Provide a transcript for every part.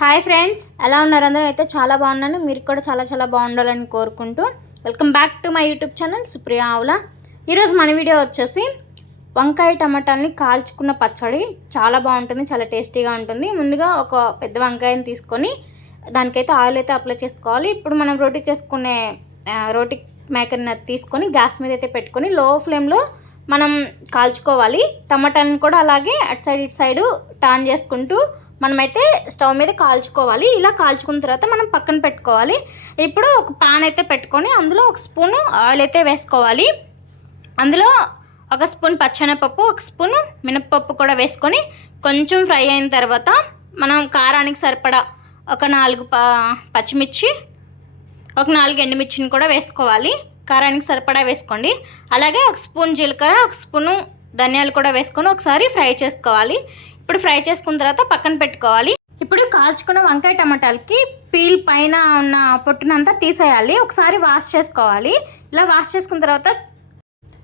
Hi friends ఎలా ఉన్నారు అందరూ? అయితే చాలా బాగున్నాను. మీరు కూడా చాలా చాలా బాగుండాలని కోరుకుంటూ welcome back to my YouTube channel Supriya Aavula. ఈరోజు మన వీడియో వచ్చేసి వంకాయ టమాటాలని కాల్చుకున్న పచ్చడి. చాలా బాగుంటుంది చాలా టేస్టీగా ఉంటుంది. ముందుగా ఒక పెద్ద వంకాయని తీసుకొని దానికైతే ఆయిల్ అయితే అప్లై చేసుకోవాలి. ఇప్పుడు మనం రోటీ చేసుకునే రోటీ మేకర్ని తీసుకొని గ్యాస్ మీద అయితే పెట్టుకొని లో ఫ్లేమ్లో మనం కాల్చుకోవాలి. టమాటాని కూడా అలాగే అటు సైడ్ ఇటు సైడు టర్న్ చేసుకుంటూ మనమైతే స్టవ్ మీద కాల్చుకోవాలి. ఇలా కాల్చుకున్న తర్వాత మనం పక్కన పెట్టుకోవాలి. ఇప్పుడు ఒక పాన్ అయితే పెట్టుకొని అందులో ఒక స్పూన్ ఆయిల్ అయితే వేసుకోవాలి. అందులో ఒక స్పూన్ పచ్చెనపప్పు ఒక స్పూన్ మినప్పప్పు కూడా వేసుకొని కొంచెం ఫ్రై అయిన తర్వాత మనం కారానికి సరిపడా ఒక నాలుగు ప పచ్చిమిర్చి ఒక నాలుగు ఎండుమిర్చిని కూడా వేసుకోవాలి. కారానికి సరిపడా వేసుకోండి. అలాగే ఒక స్పూన్ జీలకర్ర ఒక స్పూను ధనియాలు కూడా వేసుకొని ఒకసారి ఫ్రై చేసుకోవాలి. ఇప్పుడు ఫ్రై చేసుకున్న తర్వాత పక్కన పెట్టుకోవాలి. ఇప్పుడు కాల్చుకున్న వంకాయ టమాటాలకి పీల్ పైన ఉన్న పొట్టునంతా తీసేయాలి. ఒకసారి వాష్ చేసుకోవాలి. ఇలా వాష్ చేసుకున్న తర్వాత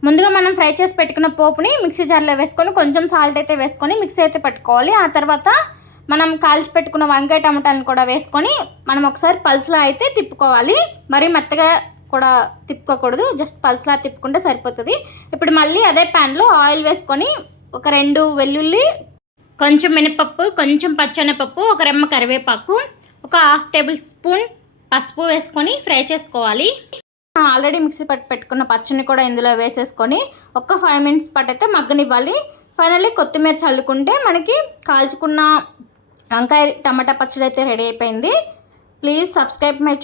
ముందుగా మనం ఫ్రై చేసి పెట్టుకున్న పోపుని మిక్సీ జార్లో వేసుకొని కొంచెం సాల్ట్ అయితే వేసుకొని మిక్సీ అయితే పెట్టుకోవాలి. ఆ తర్వాత మనం కాల్చి పెట్టుకున్న వంకాయ టమాటాలను కూడా వేసుకొని మనం ఒకసారి పల్స్లా అయితే తిప్పుకోవాలి. మరీ మెత్తగా కూడా తిప్పుకోకూడదు. జస్ట్ పల్స్లా తిప్పుకుంటే సరిపోతుంది. ఇప్పుడు మళ్ళీ అదే ప్యాన్లో ఆయిల్ వేసుకొని ఒక రెండు వెల్లుల్లి కొంచెం మినపప్పు కొంచెం పచ్చెనపప్పు ఒక రెమ్మ కరివేపాకు ఒక హాఫ్ టేబుల్ స్పూన్ పసుపు వేసుకొని ఫ్రై చేసుకోవాలి. ఆల్రెడీ మిక్సీ పట్టు పెట్టుకున్న పచ్చని కూడా ఇందులో వేసేసుకొని ఒక ఫైవ్ మినిట్స్ పాటు అయితే మగ్గనివ్వాలి. ఫైనల్లీ కొత్తిమీర చల్లుకుంటే మనకి కాల్చుకున్న వంకాయ టమాటా పచ్చడి అయితే రెడీ అయిపోయింది. Please subscribe my